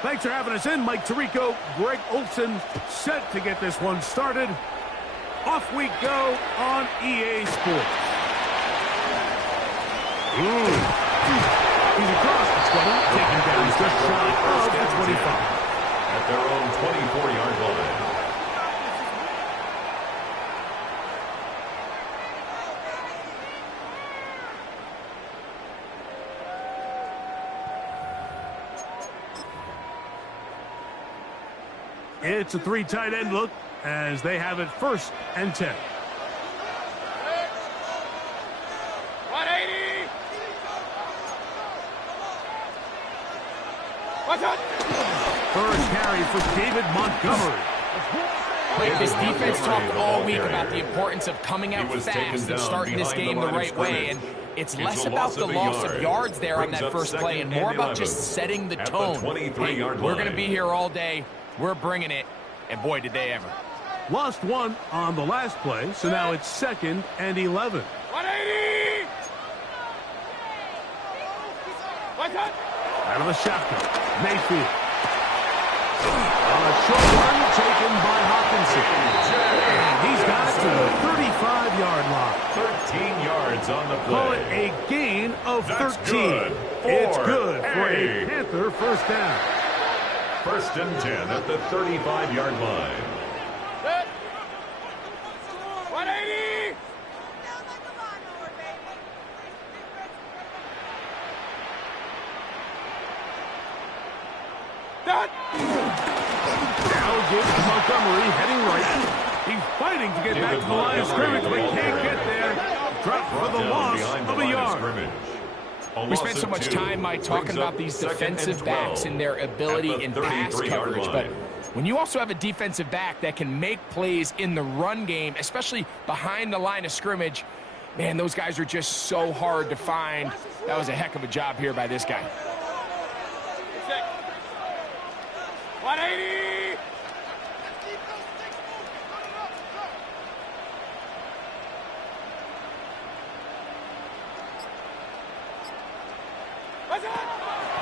Thanks for having us in, Mike Tirico. Greg Olson set to get this one started. Off we go on EA Sports. He's across the 20, taken down just shy of the 25. At their own 24-yard line. It's a three tight end look as they have it 1st and 10. 180. First carry for David Montgomery. Like this defense talked all week about the importance of coming out fast and starting this game the right way. And it's less about the loss of yards there on that first play and more about just setting the tone. Hey, we're going to be here all day. We're bringing it. And boy, did they ever. Lost one on the last play, so now it's 2nd and 11. 180. Out of the shotgun, Mayfield. A short run taken by Hawkinson. And he's got it to the 35-yard line. 13 yards on the play. Call it a gain of 13. Good. It's good for a Panther first down. 1st and 10 at the 35-yard line. 180. Done. Now gives Montgomery heading right. He's fighting to get back to the line of scrimmage, but can't get there. Drop for the loss of a yard. We spent so much time, Mike, talking about these defensive backs and their ability in pass coverage. But when you also have a defensive back that can make plays in the run game, especially behind the line of scrimmage, man, those guys are just so hard to find. That was a heck of a job here by this guy. 180.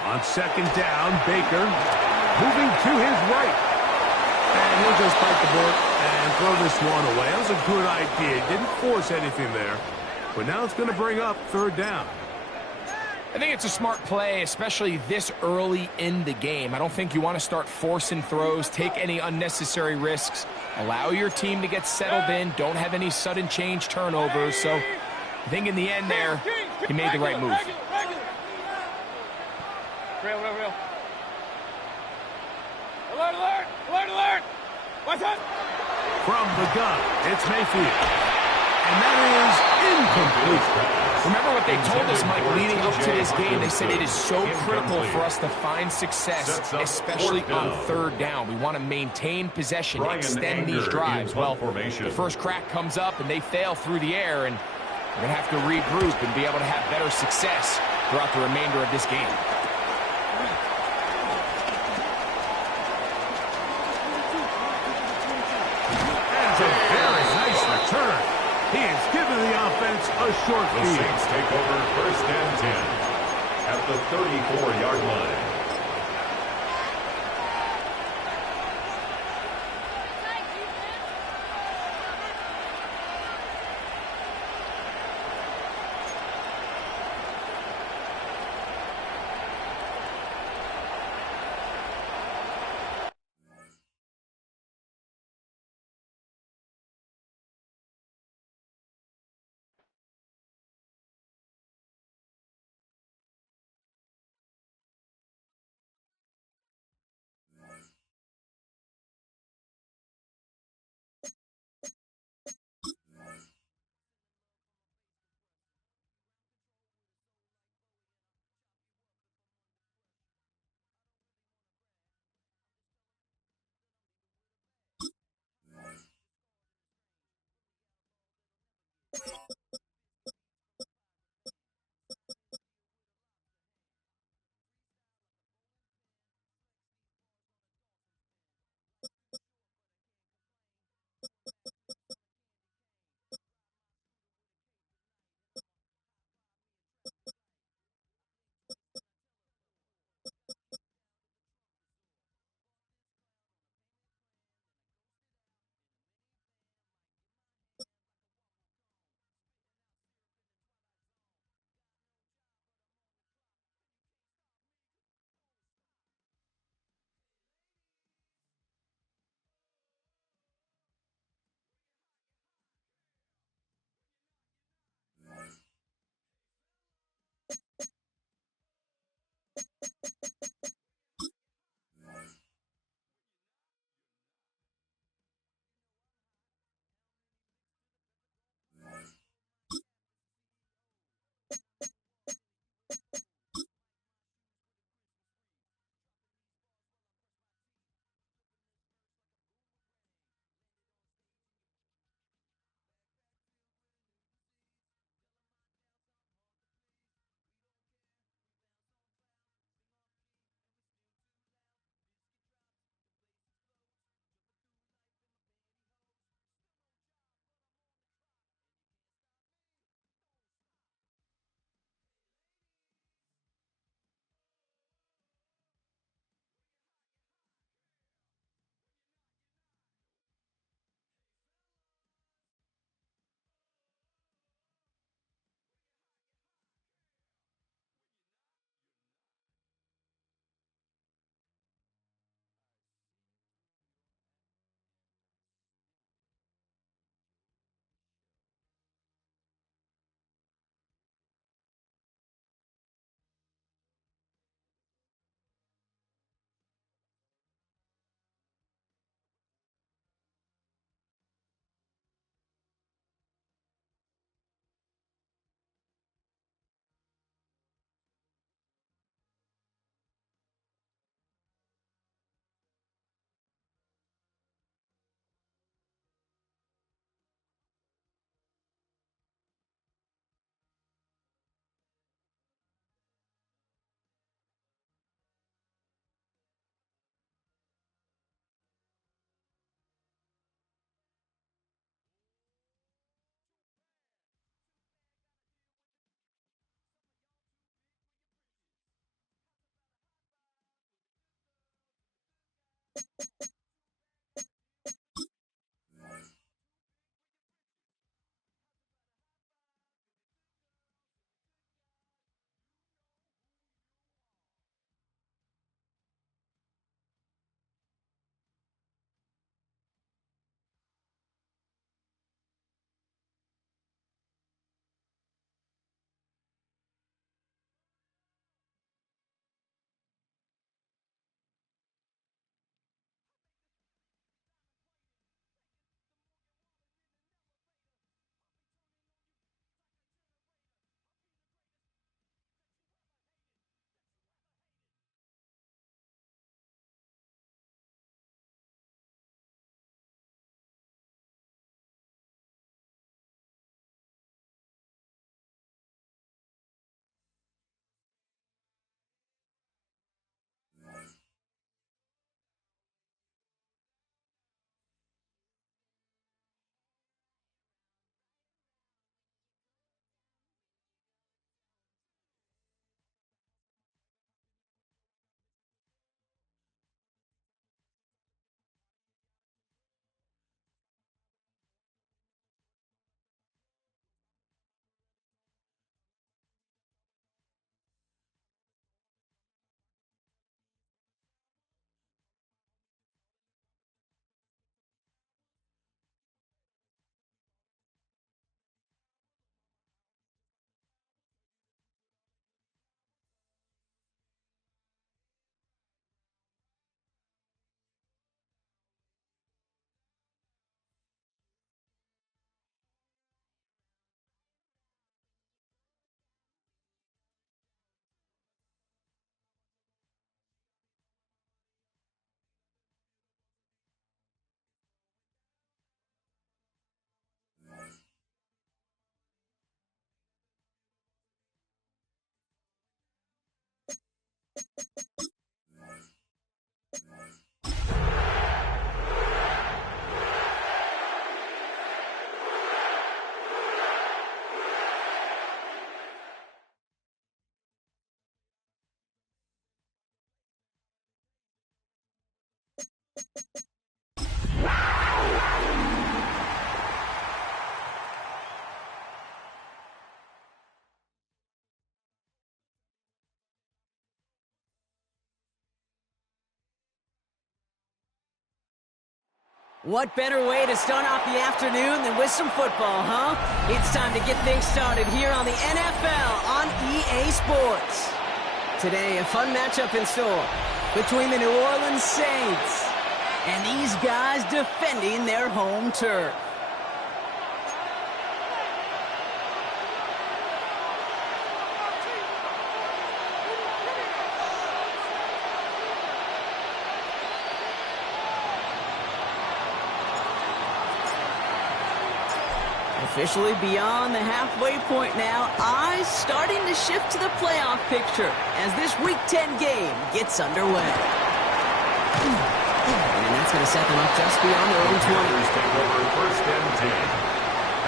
On 2nd down, Baker moving to his right. And he'll just bite the bullet and throw this one away. That was a good idea. Didn't force anything there. But now it's going to bring up 3rd down. I think it's a smart play, especially this early in the game. I don't think you want to start forcing throws, take any unnecessary risks, allow your team to get settled in, don't have any sudden change turnovers. So I think in the end there, he made the right move. Real. Alert, alert, alert, alert. What's up? From the gun, it's Mayfield. And that is incomplete. Remember what they told us, Mike, leading up to this game. They said it is so critical for us to find success, especially on 3rd down. We want to maintain possession, extend these drives. Well, the first crack comes up, and they fail through the air, and we're going to have to regroup and be able to have better success throughout the remainder of this game. He has given the offense a short field. The Saints take over 1st and 10 at the 34-yard line. What better way to start off the afternoon than with some football, huh? It's time to get things started here on the NFL on EA Sports. Today, a fun matchup in store between the New Orleans Saints and these guys defending their home turf. Officially beyond the halfway point now, eyes starting to shift to the playoff picture as this Week 10 game gets underway. And that's going to set them up just beyond their own 20. Take over first and 10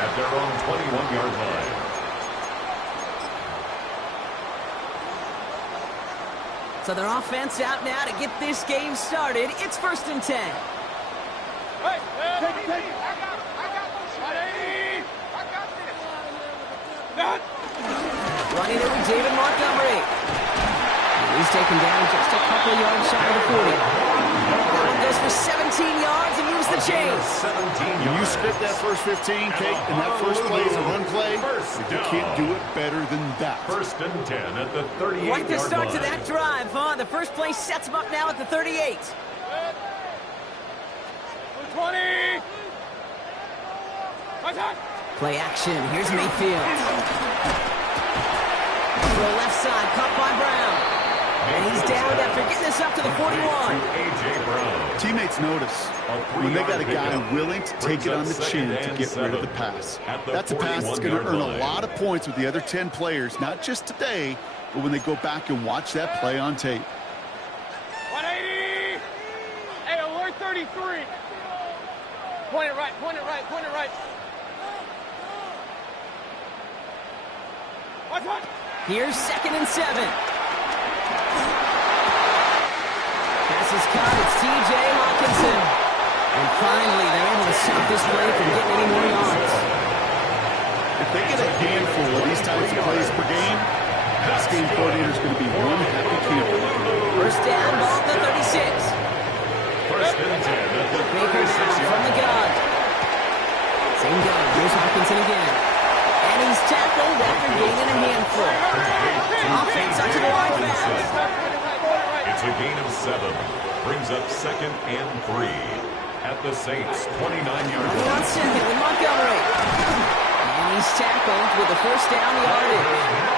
at their own 21-yard line. So their offense out now to get this game started. It's first and 10. Hey, take it. Running it with David Montgomery. And he's taken down just a couple of yards shy of the 40. That one goes for 17 yards and moves the chains. When you script that first 15, Kate, and that first play is a run play, you can't do it better than that. First and 10 at the 38-yard line. Quite the start to that drive, huh? The first play sets him up now at the 38. 20. Play action. Here's Mayfield. Throw left side, caught by Brown. And he's down after getting this up to the 41. A.J. Brown. Teammates notice when they got a guy willing to take it on the chin to get rid of the pass. That's a pass that's going to earn a lot of points with the other 10 players, not just today, but when they go back and watch that play on tape. 180. Hey, alert 33. Point it right, point it right, point it right. Watch. Here's second and 7. Pass pass is caught. It's T.J. Hawkinson. And finally, they're able to stop this play from getting any more yards. If they get a handful of these types of plays per game, pass game coordinator is going to be one happy camper. First down, ball at the 36. First and 10 at the Baker now from the gun. Same gun. Here's Hawkinson again. And he's tackled after gaining a handful. Offense up to the line fast. It's a gain of 7. Brings up 2nd and 3 at the Saints' 29-yard Running on line. second with Montgomery. And he's tackled with the first down yardage.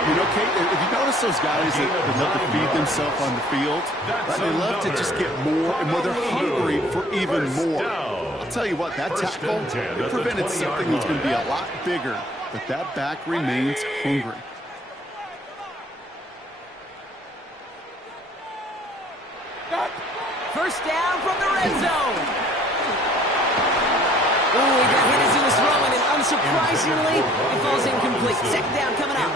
You know, Kate, if you notice those guys that love to feed themselves on the field, right, they love to just get more and more. They're hungry for even more. I'll tell you what, that tackle, it prevented something that's going to be a lot bigger, but that back remains hungry. First down from the red zone. Ooh, he got hit as he was throwing, and unsurprisingly, it falls incomplete. Second down coming up.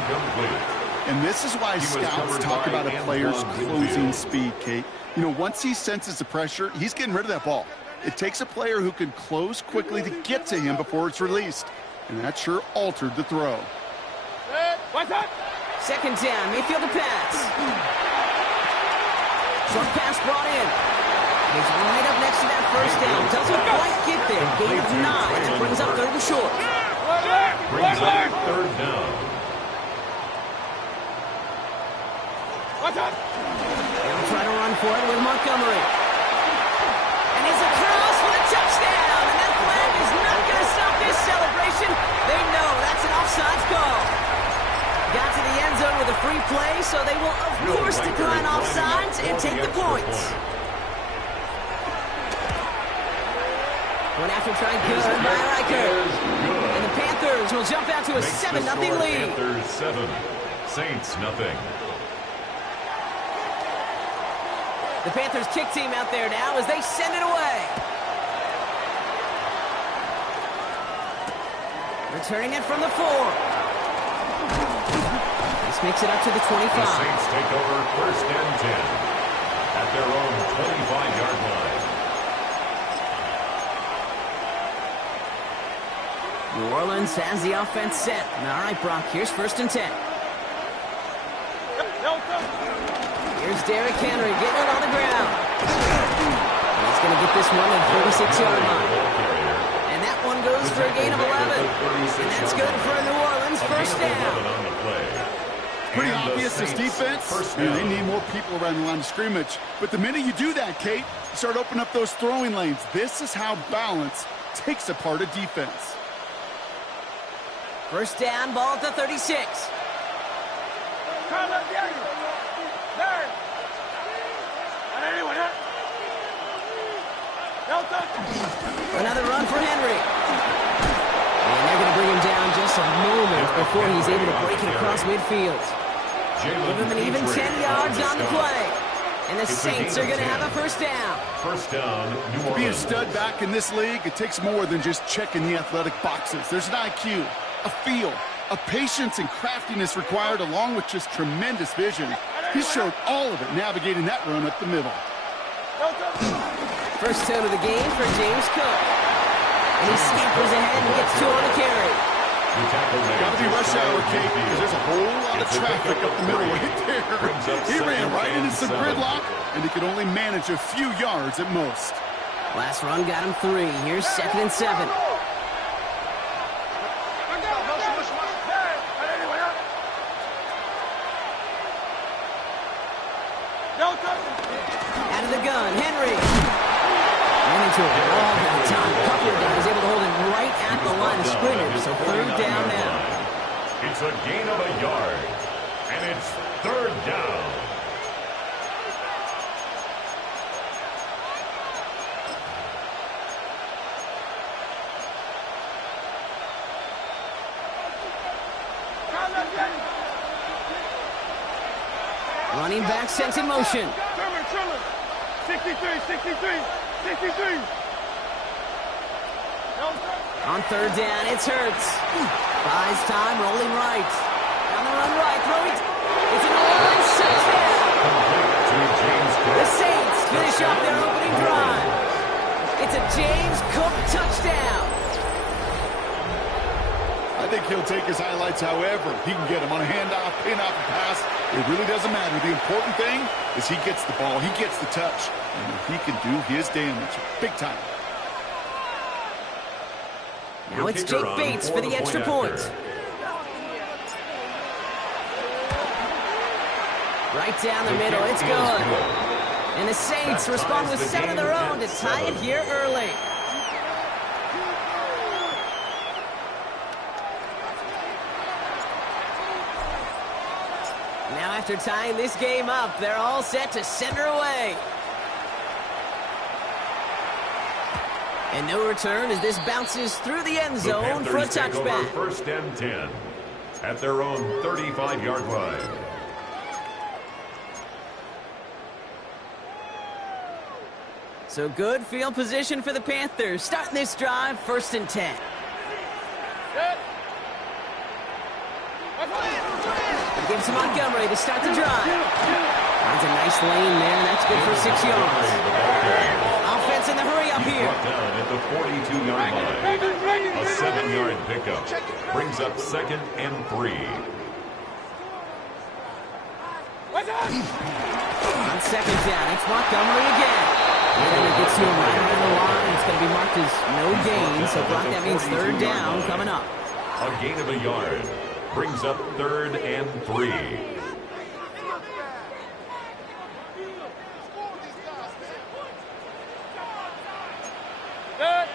And this is why scouts talk about a player's closing speed, Kate. You know, once he senses the pressure, he's getting rid of that ball. It takes a player who can close quickly to get to him before it's released. And that sure altered the throw. Second down, Mayfield to pass. Short pass brought in. He's right up next to that first down. Doesn't quite get there. Gain of 9. That brings up third and short. Brings up 3rd down. They'll try to run for it with Montgomery. And he's across for the touchdown. And that flag is not going to stop this celebration. They know that's an offsides call. Got to the end zone with a free play, so they will, of course, decline offsides and take the points. One after try good by Riker. And the Panthers will jump out to a 7-0 lead. Panthers 7, Saints nothing. The Panthers kick team out there now as they send it away. Returning it from the 4. This makes it up to the 25. The Saints take over 1st and 10 at their own 25-yard line. New Orleans has the offense set. All right, Brock, here's 1st and 10. Here's Derrick Henry getting it on the ground. And he's going to get this one at the 36-yard line. And that one goes for a gain of 11. And that's good for New Orleans. First down. Pretty obvious, this defense, they need more people around the line of scrimmage. But the minute you do that, Kate, you start opening up those throwing lanes. This is how balance takes apart a defense. First down, ball at the 36. Another run for Henry. And they're going to bring him down just a moment before he's able to break it across midfield. Give him an even 10 yards on the play. And the Saints are going to have a first down. First down, New Orleans. To be a stud back in this league, it takes more than just checking the athletic boxes. There's an IQ, a feel, a patience and craftiness required, along with just tremendous vision. He showed all of it navigating that run up the middle. First down of the game for James Cook. And he scampers ahead and gets 2 on the carry. Got to be rush hour, Kate, because there's a whole lot of traffic up the middle right there. He ran right into some gridlock, and he could only manage a few yards at most. Last run got him 3. Here's 2nd and 7. Out of the gun, Henry. Ran into a wall that time. Couple of guys able to hold him right at the line of scrimmage. So 3rd down now. It's a gain of a yard, and it's 3rd down. Running back sent in motion. 63. On 3rd down, it's Hurts. Buys time, rolling right. On the run right, throwing. It's an all-line touchdown. The Saints his highlights however he can get them on a handoff, pin off, a pass. It really doesn't matter. The important thing is he gets the ball, he gets the touch, and he can do his damage big time. Now it's Jake Bates for the extra point. Right down the middle, it's good. And the Saints respond with 7 of their own to tie it here early. Now after tying this game up, they're all set to send her away. And no return as this bounces through the end zone for a touchback. First and 10 at their own 35-yard line. So good field position for the Panthers. Starting this drive, 1st and 10. It gives to Montgomery to start the drive. Finds a nice lane there, and that's good for 6 yards. Offense in the hurry up here. Down at the 42-yard line. A 7-yard pickup brings up 2nd and 3. On 2nd down, it's Montgomery again. And it gets to him right around the line. It's going to be marked as no gain, so Brock, that means 3rd down coming up. A gain of a yard brings up 3rd and 3. Good.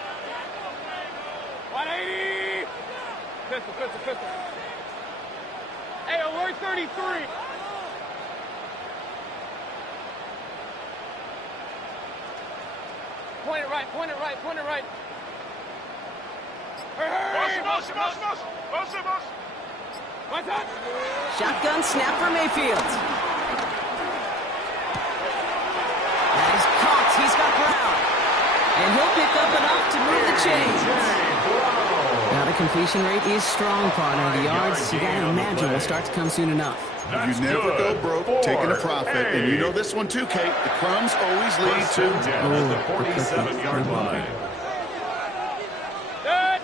180. Pistol. Hey, alert 33. Point it right. Hey. Motion. What's up? Shotgun snap for Mayfield. That is caught. He's got Brown. And he'll pick up enough to move the chains. Now the completion rate is strong, partner. The yards, you gotta imagine, will start to come soon enough. You never go broke taking a profit. And you know this one too, Kate. The crumbs always lead to... Down at the 47-yard line. Good.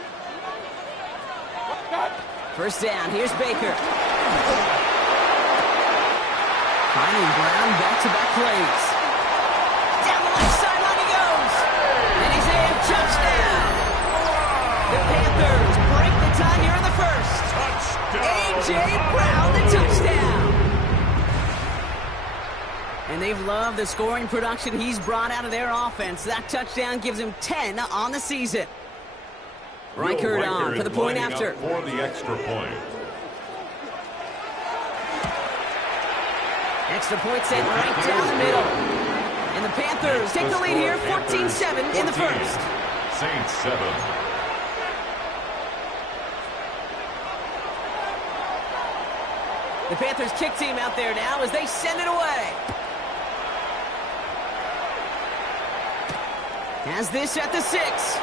1st down, here's Baker. Finding Brown, back-to-back plays. Down the left sideline he goes. And he's in, touchdown. The Panthers break the tie here in the 1st. A.J. Brown, the touchdown. And they've loved the scoring production he's brought out of their offense. That touchdown gives him 10 on the season. Reichert on for the point after. For the extra point. Extra point sent right down the middle. And the Panthers take the lead here, 14-7 in the 1st. Saints 7. The Panthers kick team out there now as they send it away. Has this at the 6.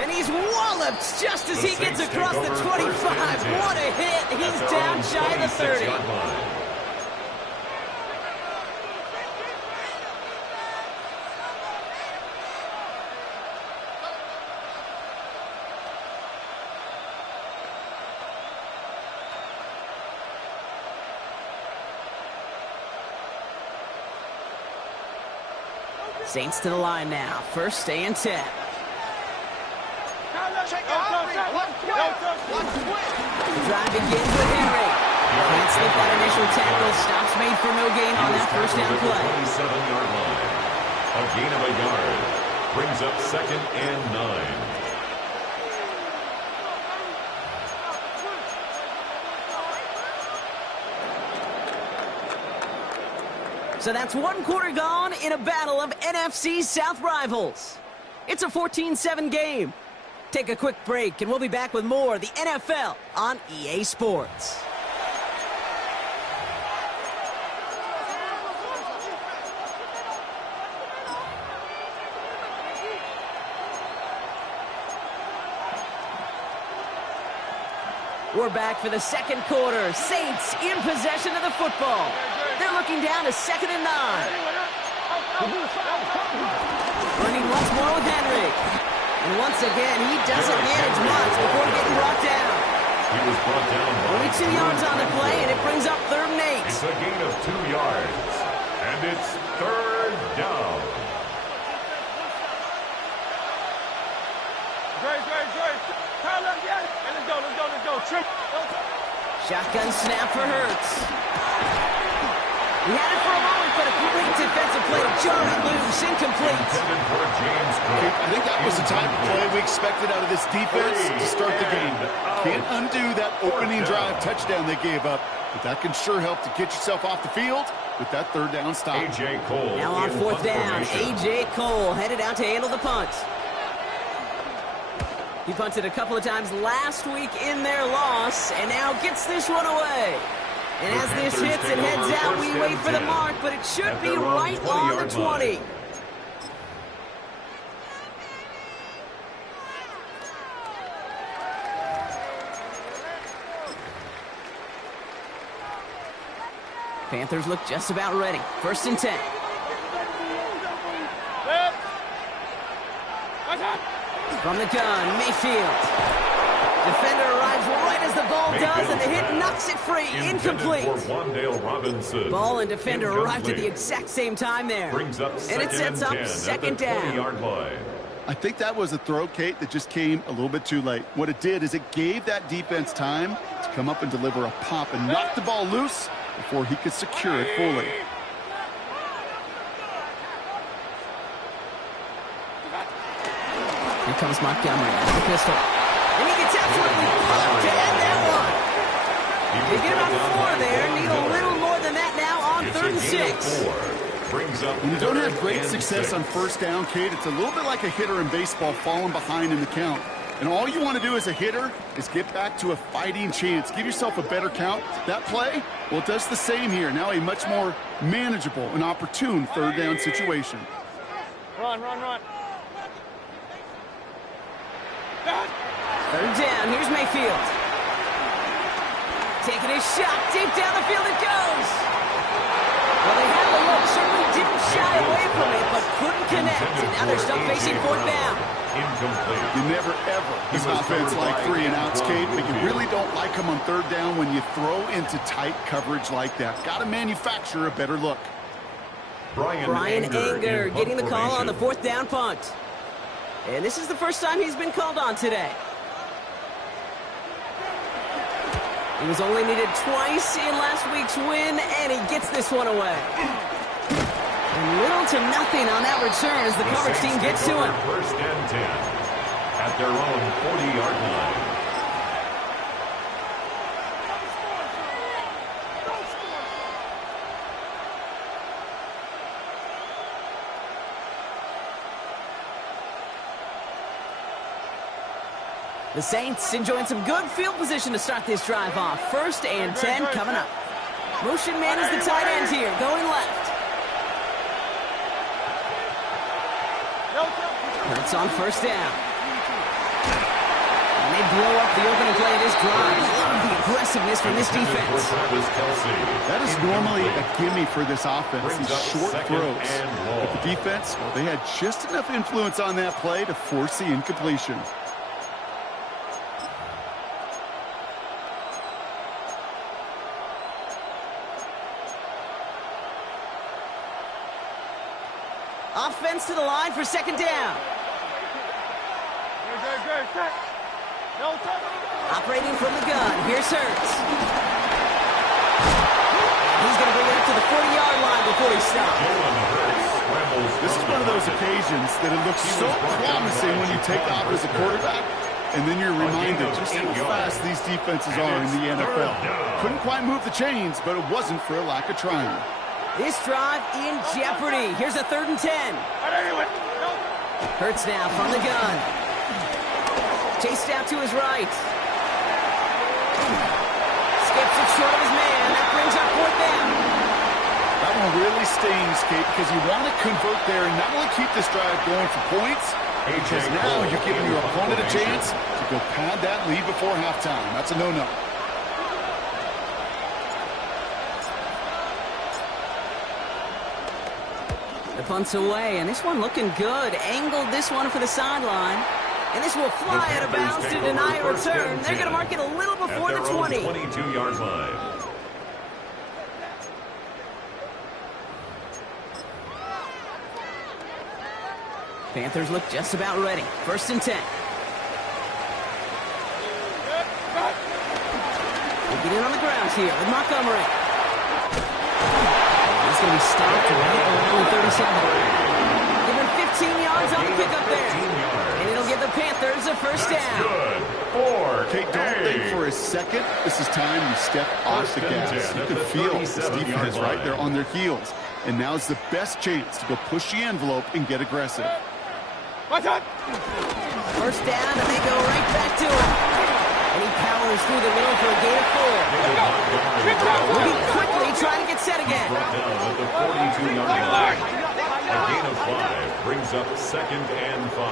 And he's walloped just as he gets across the 25. What a hit. He's down shy of the 30. Saints to the line now. 1st and 10. The drive begins with Henry. Can't slip that initial tackle. Stops made for no gain on that 1st down play. 27-yard line. A gain of a yard brings up 2nd and 9. So that's 1 quarter gone in a battle of NFC South rivals. It's a 14-7 game. Take a quick break, and we'll be back with more of the NFL on EA Sports. We're back for the 2nd quarter. Saints in possession of the football. They're looking down to 2nd and 9. Running once more with Henry. And once again, he doesn't manage much before getting brought down. He was brought down by Only 2 yards on the play, and it brings up 3rd and 8. It's a gain of 2 yards. And it's 3rd down. Dre. Kyle up, yeah. And let's go. Trim. Shotgun snap for Hurts. He had it for a moment, but a great defensive play to jar it loose, incomplete. Intended for James Cook. I think that was the type of play we expected out of this defense to start the game. Can't undo that opening drive touchdown they gave up, but that can sure help to get yourself off the field with that 3rd down stop. A.J. Cole. Now on in 4th punt down, formation. A.J. Cole headed out to handle the punt. He punted a couple of times last week in their loss, and now gets this one away. And as this hits and heads out, we wait for the mark, but it should be right on the 20. Panthers look just about ready. 1st and 10. From the gun, Mayfield. Defender arrives right as the ball does, and the hit knocks it free. Incomplete. For Wandale Robinson. Ball and defender arrived at the exact same time there. Brings up and it sets up 2nd down. 20-yard line. I think that was a throw, Kate, that just came a little bit too late. What it did is it gave that defense time to come up and deliver a pop and knock the ball loose before he could secure it fully. Here comes Montgomery at the pistol. And he gets absolutely pumped to end that one. They get about 4 there. Need a little more than that now on 3rd and 6. When you don't have great success on 1st down, Kate, it's a little bit like a hitter in baseball falling behind in the count. And all you want to do as a hitter is get back to a fighting chance. Give yourself a better count. That play, well, it does the same here. Now a much more manageable and opportune 3rd down situation. Run. 3rd down, here's Mayfield. Taking his shot, deep down the field it goes. Well, they had the look, certainly didn't shy away from it, but couldn't connect. And now they're still facing 4th down. Incomplete. You never, ever, this offense like 3 and outs, Kate, but you really don't like them on 3rd down when you throw into tight coverage like that. Got to manufacture a better look. Brian Anger getting the call on the 4th down punt. And this is the first time he's been called on today. He was only needed twice in last week's win, and he gets this one away. And little to nothing on that return as the coverage team gets to him. 1st and 10 at their own 40-yard line. The Saints enjoying some good field position to start this drive off. 1st and 10 coming up. Motion man is the tight end here, going left. Hurts on 1st down. And they blow up the opening play of this drive. Love the aggressiveness from this defense. That is normally a gimme for this offense, these short throws. But the defense, well, they had just enough influence on that play to force the incompletion. Offense to the line for 2nd down. Operating from the gun, here's Hurts. He's going to bring it up to the 40-yard line before he stops. This is one of those occasions that it looks so promising when you take off as a quarterback, and then you're reminded just how fast these defenses are in the NFL. Couldn't quite move the chains, but it wasn't for a lack of trying. This drive in jeopardy. Here's a 3rd and 10. Hurts now from the gun. Chased out to his right. Skips it short of his man. That brings up 4th down. That one really stings, Kate, because you want to convert there and not only keep this drive going for points, because now you're giving your opponent a chance to go pad that lead before halftime. That's a no-no. The punt's away, and this one looking good. Angled this one for the sideline. And this will fly out of bounds to deny a return. They're going to mark it a little before the 20. 22-yard line. Panthers look just about ready. 1st and 10. We'll get in on the ground here with Montgomery. He's going to be stopped right around the 37. Give him 15 yards on the pickup there. And it'll give the Panthers a first down. Good. 4. Okay, don't think for a second. This is time you step off the gas. You can feel this defense right there on their heels. And now's the best chance to go push the envelope and get aggressive. First down, and they go right back to him. And he powers through the middle for a gain of 4. Moving quickly, trying to get set again. Brought down at the 42-yard line. A gain of 5 brings up 2nd and 5.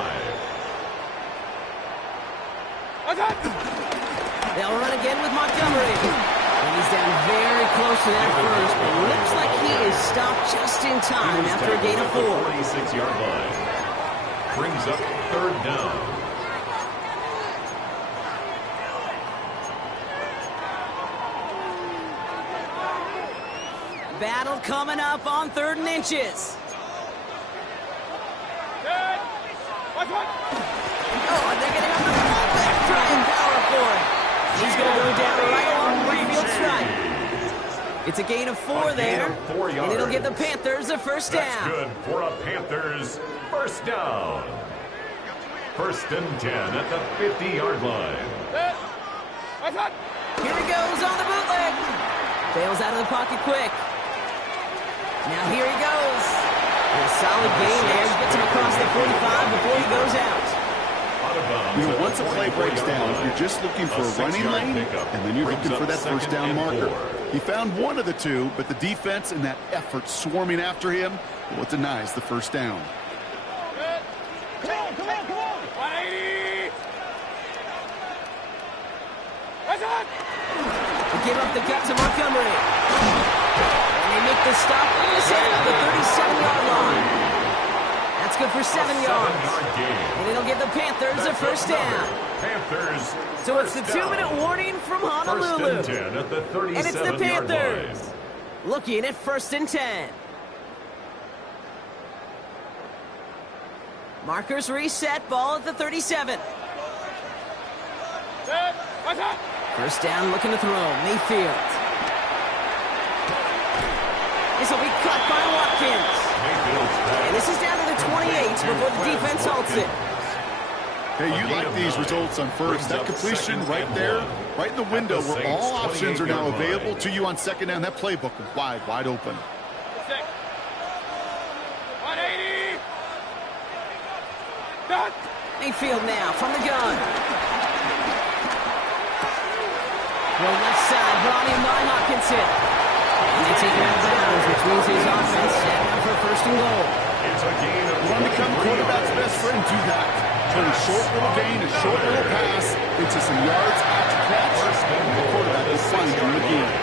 They'll run again with Montgomery. And he's down very close to that first, but looks like he is stopped just in time after a gain of 4. 46-yard line. Brings up 3rd down. Battle coming up on 3rd and inches. Oh, and they're getting on the fullback, trying power for it. He's going to go down right along the field stripe. It's a gain of 4 there, and it'll give the Panthers a first down. That's good for a Panthers first down. 1st and 10 at the 50-yard line. Here he goes on the bootleg. Fails out of the pocket quick. Now here he goes. And a solid gain there. He gets him across the 45 before he goes out. You know, once a play breaks down, you're just looking for a running lane, and then you're looking for that first down marker. He found one of the two, but the defense and that effort swarming after him, well, it denies the first down. Come on, come on, come on! 180! What's up? They give up the gut to Montgomery. And they make the stop inside of the 37-yard line. That's good for 7 yards. And it'll give the Panthers a first down. Panthers. So it's the 2-minute warning from Honolulu. 1st and 10 at the 37-yard And it's the Panthers line. looking at 1st and 10. Markers reset, ball at the 37. First down, looking to throw. Mayfield. This will be caught by Watkins. And this is down to the 28 before the defense halts it. Hey, you like these results on first. That completion right there, right in the window where all options are now available to you on 2nd down. That playbook is wide open. 180! Mayfield now from the gun. Throw left side, brought in by Hawkinson. And they take him out of bounds, which means his offense set up for 1st and goal. It's a gain of You want to become quarterback's best friend, do that. Turn a short little gain, a short little pass into some yards after catch. The quarterback is finding the game.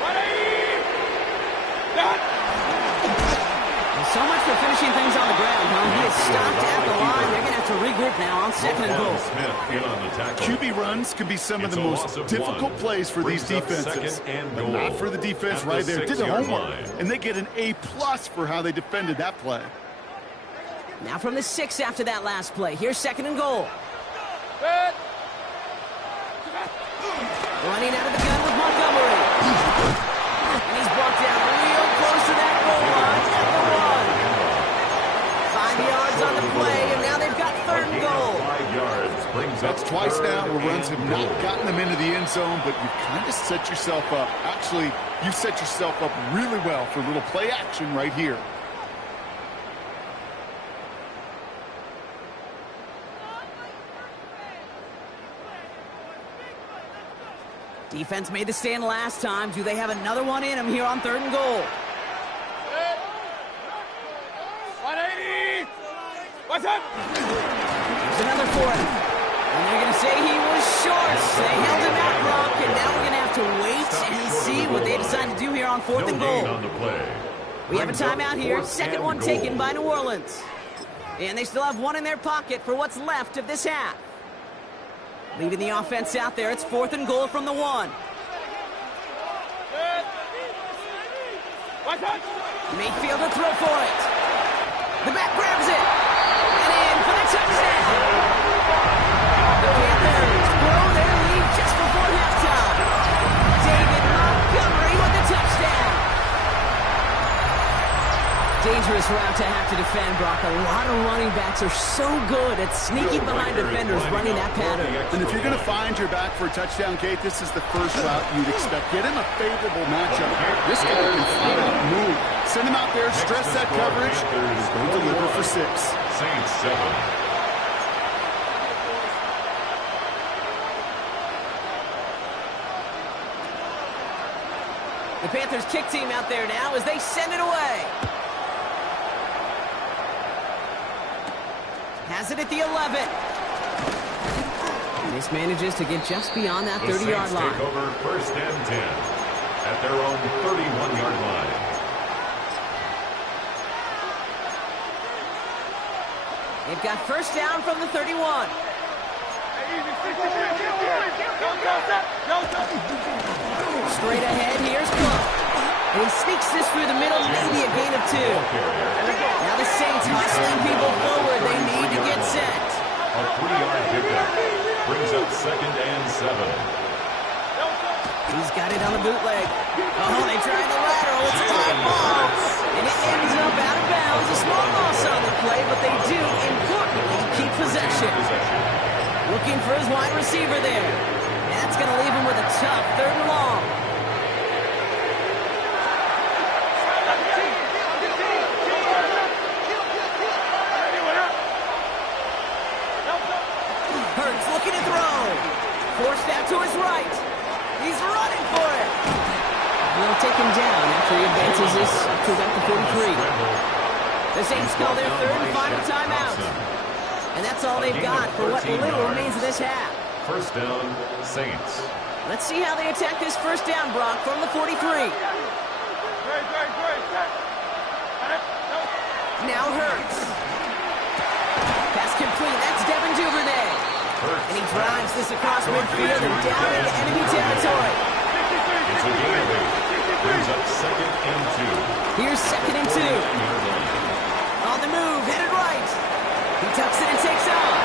180! So much for finishing things on the ground, huh? He is stopped at the line. They're going to have to regroup now on 2nd and goal. Smith in on the tackle. QB runs can be some of the most difficult plays for these defenses, but not for the defense right there. Did the homework, and they get an A+ for how they defended that play. Now from the 6 after that last play. Here's 2nd and goal. Running out of the gun with Montgomery. And he's brought down real close to that goal line at the 1. 5 yards on the play, and now they've got 3rd and goal. 5 yards brings That's up twice now where 3rd runs have and not goal. gotten them into the end zone, but you kind of set yourself up. Actually, you set yourself up really well for a little play action right here. Defense made the stand last time. Do they have another one in them here on 3rd and goal? 180! What's up? There's another for him. And they're going to say he was short. They held him out, Brock, and now we're going to have to wait and see what they decide to do here on 4th and No gain goal. on the play. We have a Brings up timeout here. 4th Second and one goal. taken by New Orleans. And they still have one in their pocket for what's left of this half. Leaving the offense out there. It's 4th and goal from the 1. Mayfield to throw for it. The back grabs it. And in for the touchdown. The Panthers blow their lead just before halftime. David Montgomery with the touchdown. Dangerous route to have to defend, Brock. A lot of running backs are so good at sneaking behind defenders, running that pattern. And if you're going to find your back for a touchdown, Kate, this is the first route you'd expect. Get him a favorable matchup. This guy can flat out move. Send him out there, stress that coverage. He's going to deliver for 6. Saints 7. The Panthers kick team out there now as they send it away. Has it at the 11. This manages to get just beyond that 30-yard line. Take over 1st and 10 at their own 31-yard line. They've got first down from the 31. Straight ahead, here's Cook. And he sneaks this through the middle, maybe a gain of 2. Now the Saints hustling people forward. They need to get set. A 3-yard pickup brings up 2nd and 7. He's got it on the bootleg. Oh, they tried the lateral. It's a live ball. And it ends up out of bounds. A small loss on the play, but they do, importantly, keep possession. Looking for his wide receiver there. That's going to leave him with a tough 3rd and long. Hurts looking to throw. Forced out to his right. He's running for it. They'll take him down after he advances this up to about the 43. The Saints call their 3rd and final timeout. And that's all they've got for what little remains of this half. First down, Saints. Let's see how they attack this first down, Brock, from the 43. Now Hurts. Pass complete. That's Devin Duvernay. And he drives this across midfield and down into enemy territory. It's a gain of 8. Brings up 2nd and 2. Here's 2nd and 2. On the move, headed right. He tucks it and takes off.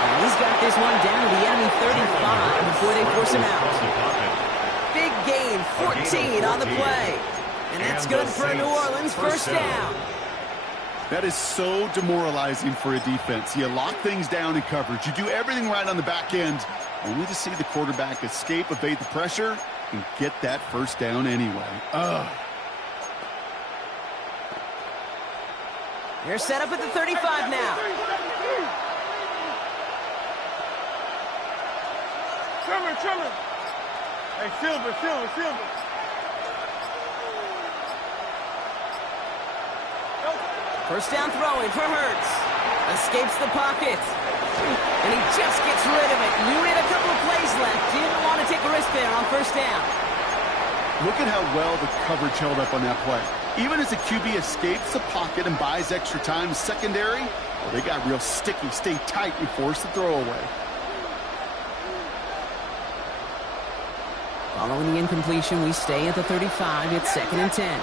And he's got this one down to the enemy 35 before they force him out. Big gain, 14 on the play. And that's good for New Orleans first down. That is so demoralizing for a defense. You lock things down in coverage. You do everything right on the back end, only to see the quarterback escape, evade the pressure, and get that first down anyway. Ugh. They're set up at the 35 now. Trimmer. Hey, Silver. First down throwing for Hurts. Escapes the pocket. And he just gets rid of it. You had a couple of plays left. Didn't want to take a risk there on first down. Look at how well the coverage held up on that play. Even as the QB escapes the pocket and buys extra time secondary, well, they got real sticky, stay tight, and force the throwaway. Following the incompletion, we stay at the 35. It's 2nd and 10.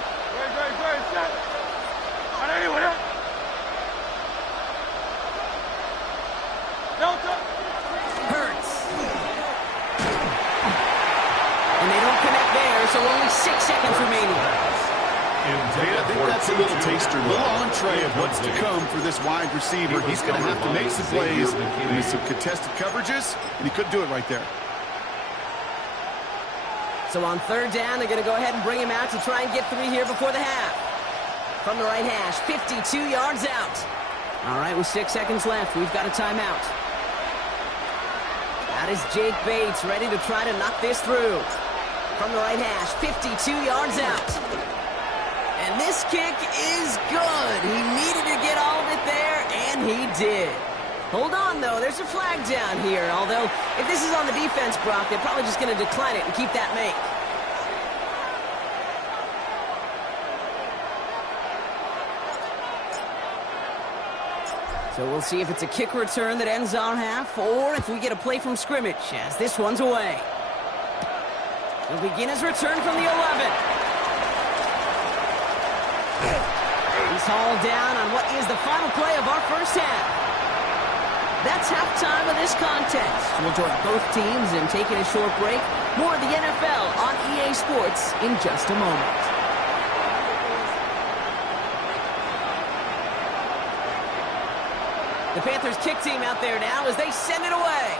Hurts. And they don't connect there, so only 6 seconds remaining. I think that's a little taster, a little entree of what's to come for this wide receiver. He's going to have to make some plays and some contested coverages, and he couldn't do it right there. So on 3rd down, they're going to go ahead and bring him out to try and get 3 here before the half. From the right hash, 52 yards out. All right, with 6 seconds left, we've got a timeout. That is Jake Bates ready to try to knock this through. From the right hash, 52 yards out. And this kick is good. He needed to get all of it there, and he did. Hold on, though. There's a flag down here. Although, if this is on the defense, Brock, they're probably just going to decline it and keep that make. So we'll see if it's a kick return that ends our half, or if we get a play from scrimmage, as this one's away. He'll begin his return from the 11. He's hauled down on what is the final play of our first half. That's halftime of this contest. We'll join both teams in taking a short break. More of the NFL on EA Sports in just a moment. The Panthers kick team out there now as they send it away.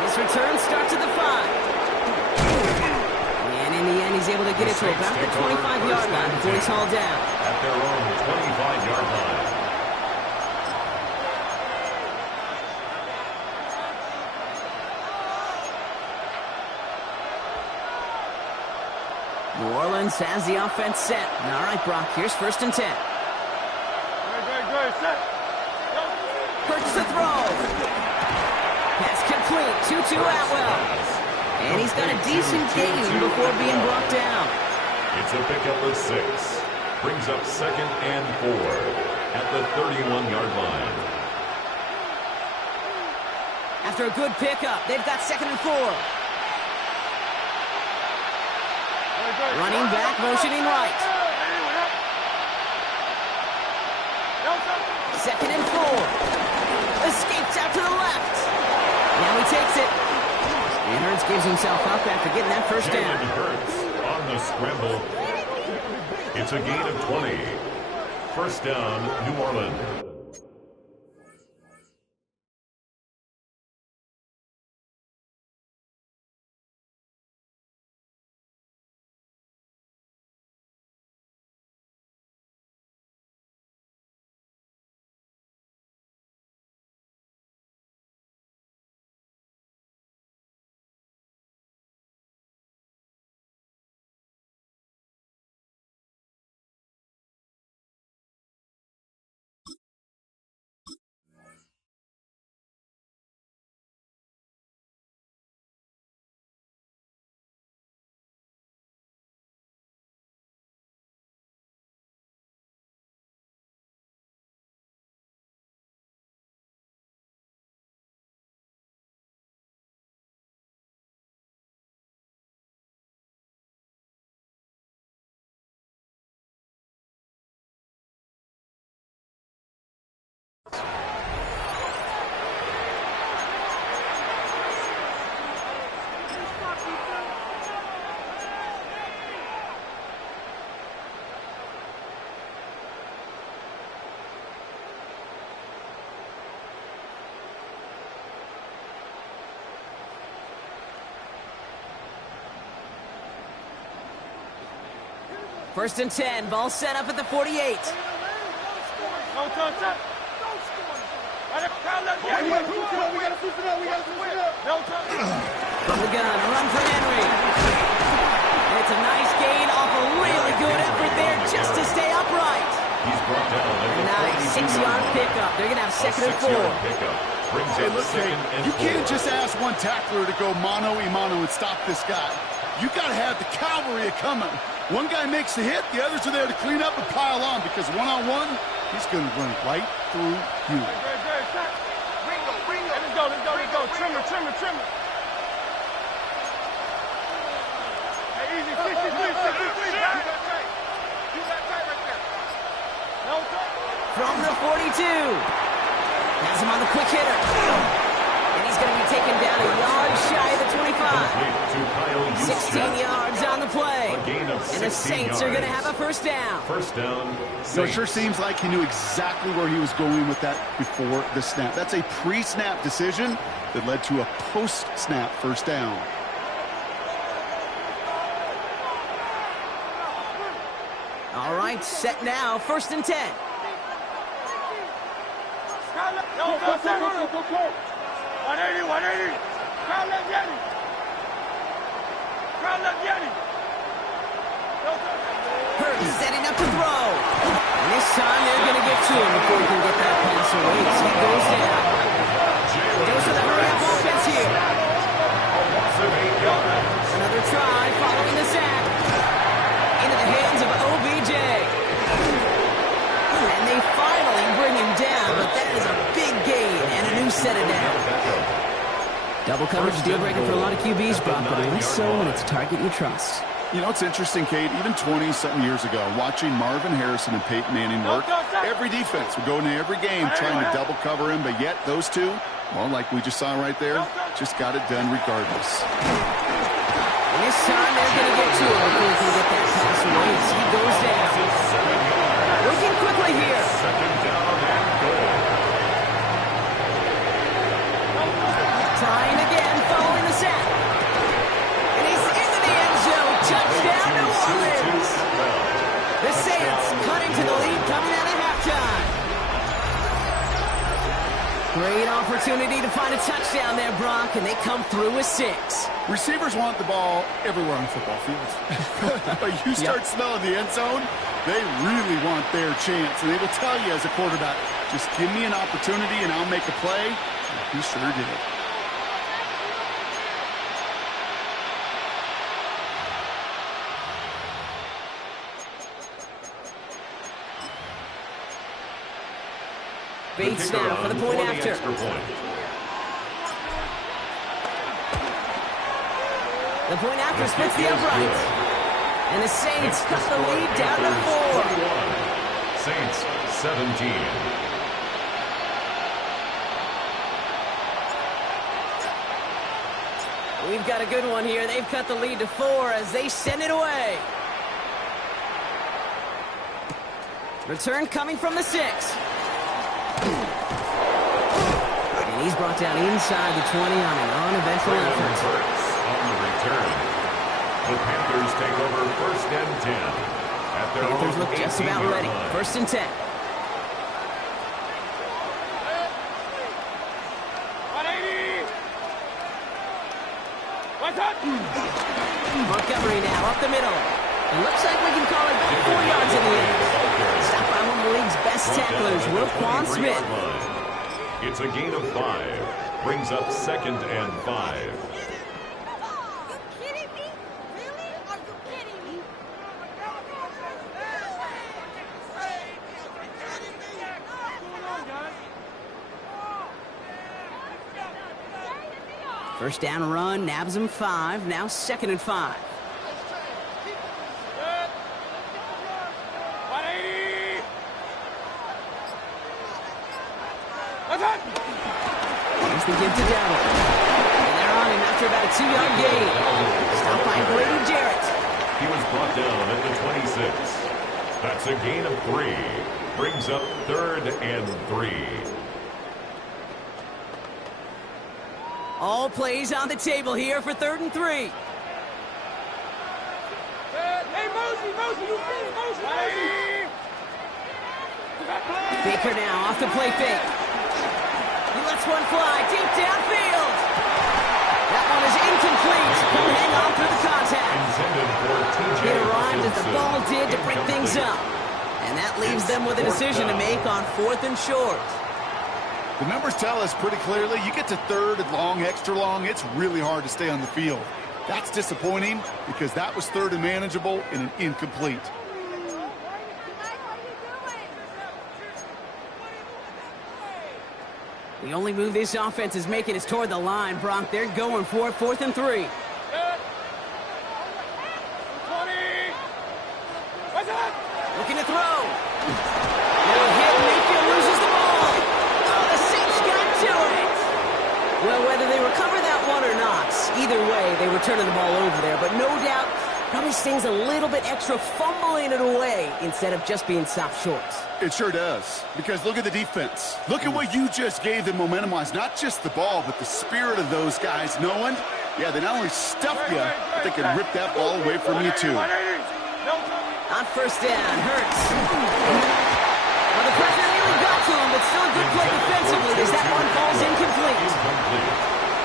This return starts at the 5. And in the end, he's able to get it to about the 25-yard line before he's hauled down. At their own 25-yard line. New Orleans has the offense set. All right, Brock, here's 1st and 10. Good, set. Hurts the throw. Pass complete. 2-2 Atwell. And he's got a decent gain before being brought down. It's a pickup of 6. Brings up 2nd and 4 at the 31-yard line. After a good pickup, they've got 2nd and 4. Running back, motioning right. 2nd and 4. Escapes out to the left. Now he takes it. And Hurts gives himself up after getting that first down. Hurts on the scramble. It's a gain of 20. First down, New Orleans. First and 10, ball set up at the 48. From the gun, a run for Henry. And it's a nice gain off a really good effort there just to stay upright. He's brought down at the Nice 6-yard pickup. They're going to have 2nd and 4. Hey, look, you can't just ask one tackler to go mano-a-mano and stop this guy. You got to have the cavalry coming. One guy makes the hit, the others are there to clean up and pile on, because one-on-one, he's going to run right through you. Let's go. Trim it. Hey, easy, 63. From the 42. Has him on the quick hitter. And he's going to be taken down a yard shy of the 25. 16 yards on the play. And the Saints are going to have a first down. First down. So it sure seems like he knew exactly where he was going with that before the snap. That's a pre-snap decision that led to a post-snap first down. All right, set now, 1st and 10. 180. Crowd left Yeti. Hurts setting up to throw. And this time they're going to get to him before he can get that pass away. So he goes down. Goes for the hurry-up offense here. Another try following the sack. Into the hands of OBJ. set it down. Double coverage deal breaker for a lot of QBs, Brock, but less so when it's a target you trust. You know, it's interesting, Kate, even 20-something years ago, watching Marvin Harrison and Peyton Manning work, every defense would go into every game trying to double cover him, but yet those two, well, like we just saw right there, just got it done regardless. And this time they're going to get to him before he can get that pass away as he goes down. Working quickly here. Second down and goal. Trying again, following the sack. And he's into the end zone. Touchdown, New Orleans. The Saints cutting to the lead coming out of halftime. Great opportunity to find a touchdown there, Brock, and they come through with 6. Receivers want the ball everywhere on football fields. But you start smelling the end zone, they really want their chance. And they will tell you as a quarterback, just give me an opportunity and I'll make a play. And he sure did. Bates now for the point after. The point after splits the uprights. And the Saints cut the lead down to 4. Saints 17. We've got a good one here. They've cut the lead to 4 as they send it away. Return coming from the 6. And he's brought down inside the 20 on an uneventful effort. On the return, the Panthers take over 1st and 10. At their Panthers look just about ready. 1st and 10. Montgomery now up the middle. It looks like we can call it back 4 yards in the end. Stopped by one of the league's best tacklers, Roquan Smith. It's a gain of 5. Brings up 2nd and 5. Are you kidding me? Really? Are you kidding me? First down run, nabs him 5. Now 2nd and 5. Here's the give to Dowdle. And they're on him after about a 2-yard gain. Stopped by Brady Jarrett. He was brought down at the 26. That's a gain of 3. Brings up 3rd and 3. All plays on the table here for 3rd and 3. Hey, Mosey, you free, Mosey. Baker now off the play fake. He lets one fly deep downfield. That one is incomplete. He'll hang on through the contact. It arrived as the ball did to break things up. And that leaves them with a decision to make on 4th and short. The numbers tell us pretty clearly, you get to 3rd and long, extra long, it's really hard to stay on the field. That's disappointing because that was 3rd and manageable and an incomplete. The only move this offense is making is toward the line, Brock. They're going for it, 4th and 3. Looking to throw. Little hit, Mayfield loses the ball. Oh, the Saints got to it. Well, whether they recover that one or not, either way, they were turning the ball over there. But no doubt, probably stings a little bit extra fumbling it away instead of just being stopped short. It sure does, because look at the defense. Look at what you just gave them momentum-wise. Not just the ball, but the spirit of those guys knowing, yeah, they not only stuff you, but they can rip that ball away from you, too. On 1st down, Hurts. Well, the pressure nearly got to him, but still a good play defensively as that one falls incomplete.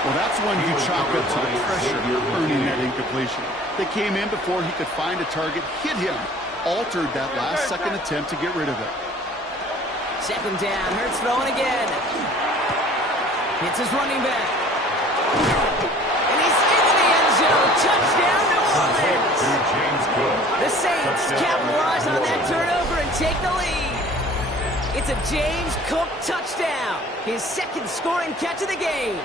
Well, that's when you chalk up to the pressure earning that incompletion. They came in before he could find a target, hit him, altered that last second attempt to get rid of it. 2nd down, Hurts throwing again. Hits his running back. And he's into the end zone. Touchdown, New Orleans. The Saints capitalize on that turnover and take the lead. It's a James Cook touchdown. His second scoring catch of the game.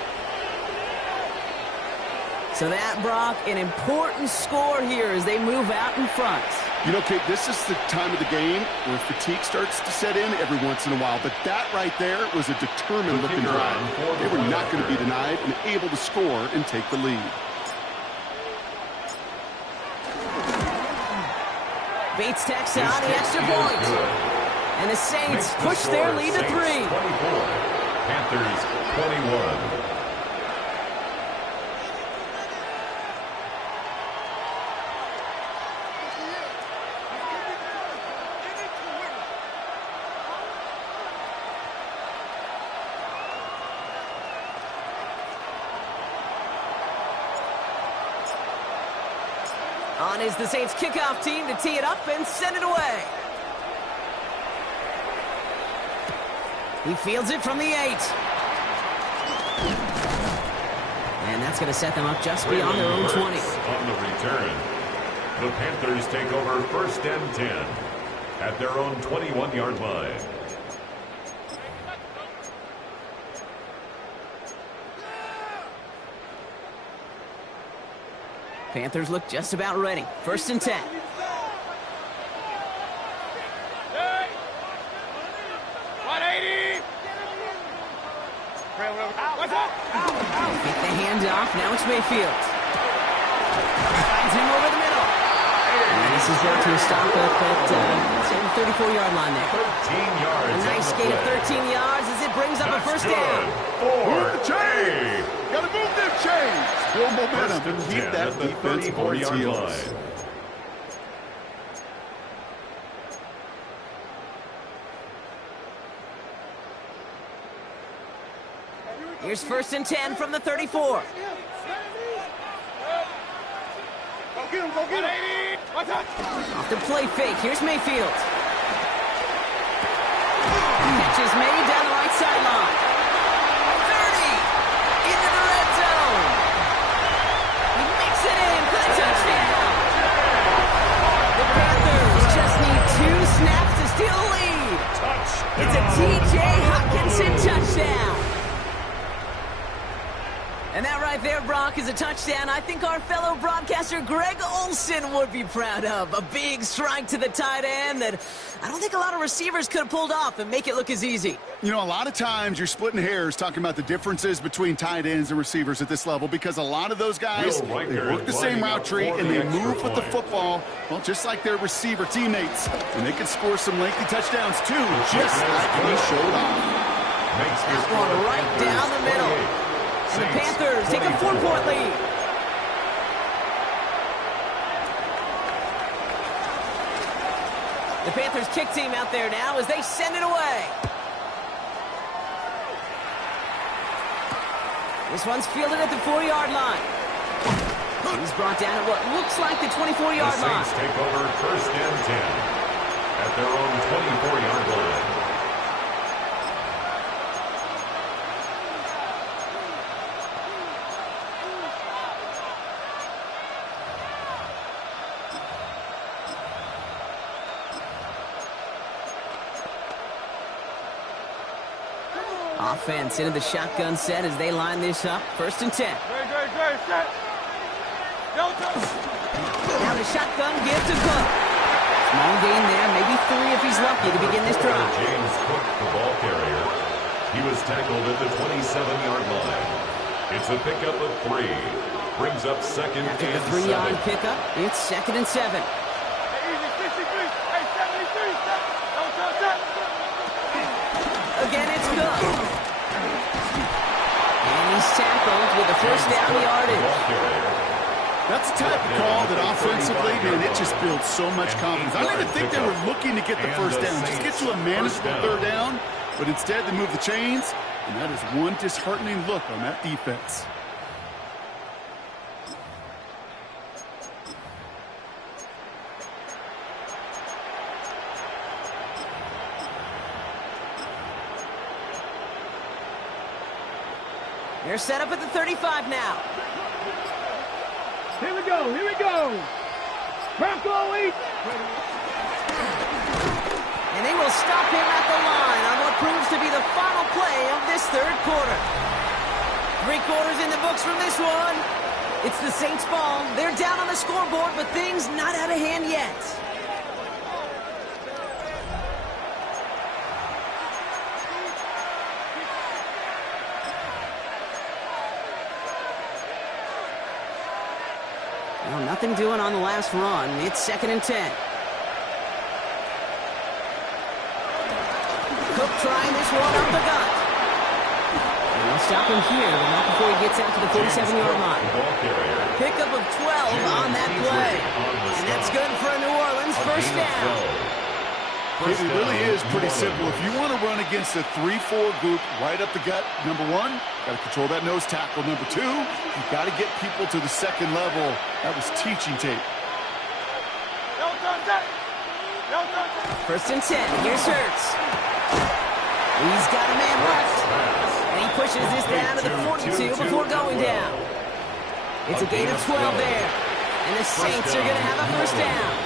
So that, Brock, an important score here as they move out in front. You know, Kate, this is the time of the game where fatigue starts to set in every once in a while. But that right there was a determined-looking drive. They were not going to be denied and able to score and take the lead. Bates tacks on the extra point. And the Saints push their lead to 3. 24, Panthers 21. On is the Saints kickoff team to tee it up and send it away. He fields it from the 8. And that's going to set them up just beyond their own 20. On the return, the Panthers take over 1st and 10 at their own 21-yard line. Panthers look just about ready. 1st and 10. Get the handoff. Now it's Mayfield. Finds him over the middle. And this is going to a stop up at the 34-yard line there. 13 yards. A nice gain of 13 yards as it brings up a first down. Move the chains. Got to move them chains. Build momentum and keep that defense on its heels. Here's 1st and 10 from the 34. Go get him, go get him. Off the play fake. Here's Mayfield. Catch is made down the right sideline. 30 into the red zone. He makes it in for the touchdown. The Panthers just need 2 snaps to steal the lead. It's a T.J. Hockenson touchdown. And that right there, Brock, is a touchdown I think our fellow broadcaster Greg Olsen would be proud of. A big strike to the tight end that I don't think a lot of receivers could have pulled off and make it look as easy. You know, a lot of times you're splitting hairs talking about the differences between tight ends and receivers at this level because a lot of those guys, they work the same route tree and they move with the football, well, just like their receiver teammates. And they can score some lengthy touchdowns, too, just like he showed off. That one right down the middle. And the Panthers take a 4-point lead. The Panthers kick team out there now as they send it away. This one's fielded at the 4-yard line. He's brought down at what looks like the 24-yard line. The Saints take over 1st and 10 at their own 24-yard line. Offense into the shotgun set as they line this up. 1st and 10. Now the shotgun give to Cook. Small gain there, maybe 3 if he's lucky to begin this drive. James Cook, the ball carrier. He was tackled at the 27-yard line. It's a pickup of 3. Brings up 2nd and 7. After the 3-yard pickup, it's 2nd and 7. Again, it's Cook. And he's tackled with the first down yardage. That's the type of call that offensively, man, it just builds so much confidence. I don't even think they were looking to get the first down. Just get to a manageable 3rd down. But instead, they move the chains. And that is one disheartening look on that defense. They're set up at the 35 now. Here we go, here we go. Bronco East. And they will stop him at the line on what proves to be the final play of this third quarter. 3 quarters in the books from this one. It's the Saints' ball. They're down on the scoreboard, but things not out of hand yet. Well, nothing doing on the last run. It's 2nd and 10. Cook trying this one up the gut. And they'll stop him here, but not before he gets out to the 47-yard line. Pickup of 12 on that play. And that's good for a New Orleans first down. It really is pretty simple. If you want to run against a 3-4 group right up the gut, number 1, got to control that nose tackle. Number 2, you've got to get people to the second level. That was teaching tape. 1st and 10. Here's Hurts. He's got a man left. And he pushes this down to the 42 before going down. It's a gain of 12 there. And the Saints are going to have a first down.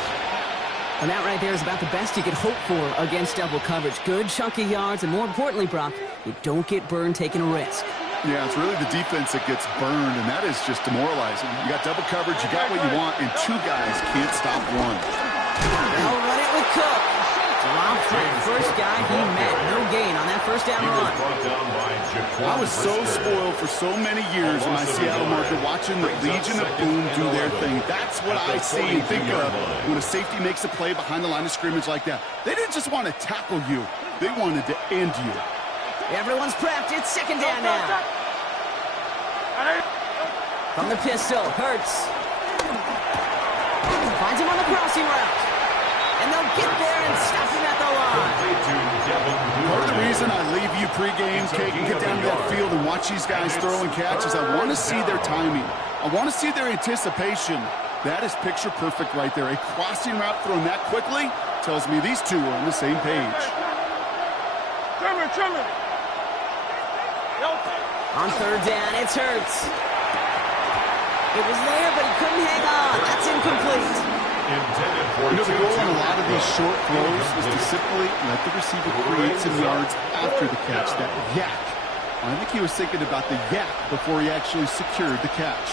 And that right there is about the best you could hope for against double coverage. Good chunky yards, and more importantly, Brock, you don't get burned taking a risk. Yeah, it's really the defense that gets burned, and that is just demoralizing. You got double coverage, you got what you want, and 2 guys can't stop one. They'll run it with Cook. Dropped for the first guy he met. No gain on that first down run. I was so spoiled for so many years in my Seattle market watching the Legion of Boom do their thing. That's what I see and think of when a safety makes a play behind the line of scrimmage like that. They didn't just want to tackle you. They wanted to end you. Everyone's prepped. It's 2nd down now. From the pistol, Hurts. Finds him on the crossing route. And they'll get there and stop him at the line. Part of the reason I leave you pregame, Kate, and get down to that field and watch these guys throw and catch is I want to see their timing. I want to see their anticipation. That is picture perfect right there. A crossing route thrown that quickly tells me these two are on the same page. Trimmer. On 3rd down, it's Hurts. It was there, but he couldn't hang on. That's incomplete. You know, the goal on a lot of these short throws is to simply let the receiver create some yards after the catch, that yak. I think he was thinking about the yak before he actually secured the catch.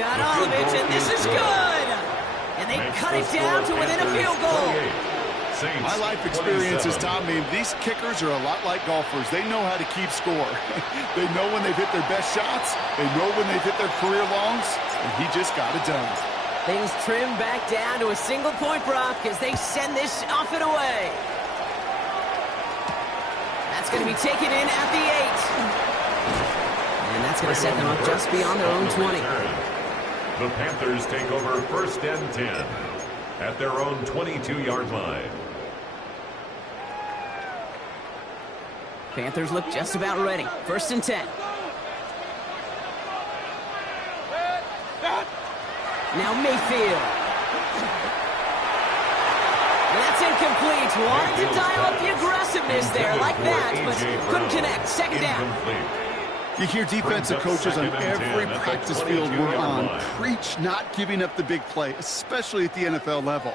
Got all of it, and this is good. And they cut it down to within a field goal. My life experience has taught me these kickers are a lot like golfers. They know how to keep score. They know when they've hit their best shots. They know when they've hit their career longs. And he just got it done. Things trim back down to a single point, Brock, as they send this off and away. That's going to be taken in at the 8. And that's going to set them up just beyond their own 20. The Panthers take over 1st and 10 at their own 22-yard line. Panthers look just about ready. 1st and 10. Now Mayfield. And that's incomplete. Wanted to dial up the aggressiveness there like that, but couldn't connect. 2nd down. You hear defensive coaches on every practice field we're on preach not giving up the big play, especially at the NFL level.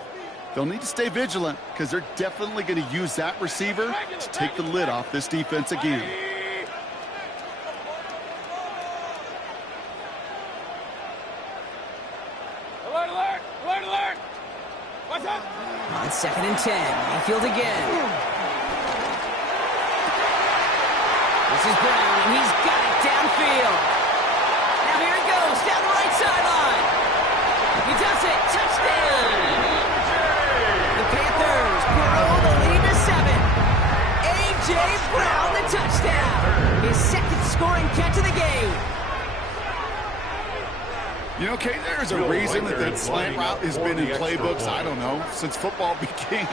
They'll need to stay vigilant because they're definitely going to use that receiver to take the lid off this defense again. Alert! What's up? On 2nd and 10, Mayfield again. This is Brown, and he's got it downfield. Now here he goes, down the right sideline. He does it, touchdown. The Panthers grow the lead to 7. A.J. Brown, the touchdown. His 2nd scoring catch of the game. You know, Kate, there's a reason that slant route has been in playbooks, I don't know, since football began.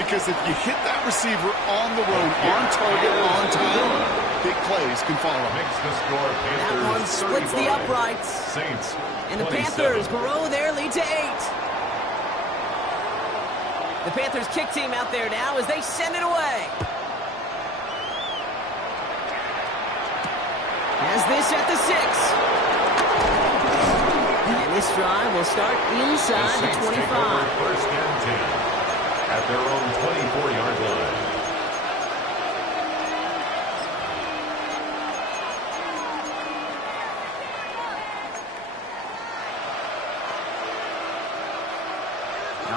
Because if you hit that receiver on the run, on target, on time, big plays can follow. That one splits the uprights. Saints. And the Panthers grow their lead to 8. The Panthers kick team out there now as they send it away. Has this at the 6. And This drive will start inside the 25. First and 10 at their own 24-yard line.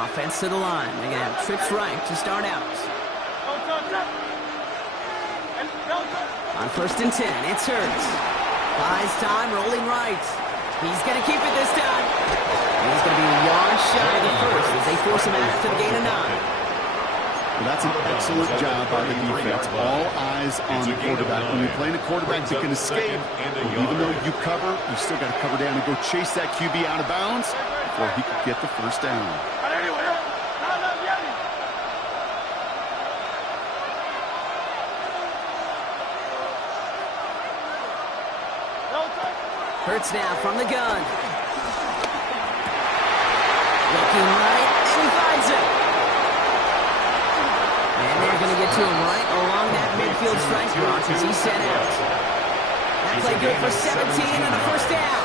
Offense to the line. They're going to have trips right to start out. On 1st and 10, it's Hurts. Buys time, rolling right. He's going to keep it this time. And he's going to be a yard shy of the first as they force him out after the gain of 9. Well, that's an excellent job by the defense. All eyes on the quarterback. When you're playing a quarterback that can escape, even though you cover, you still got to cover down and go chase that QB out of bounds before he could get the first down. Hurts now from the gun. Looking right, and he finds it. And they're going to get to him right along that midfield strike block as he's set out. That play good for 17 and a first down.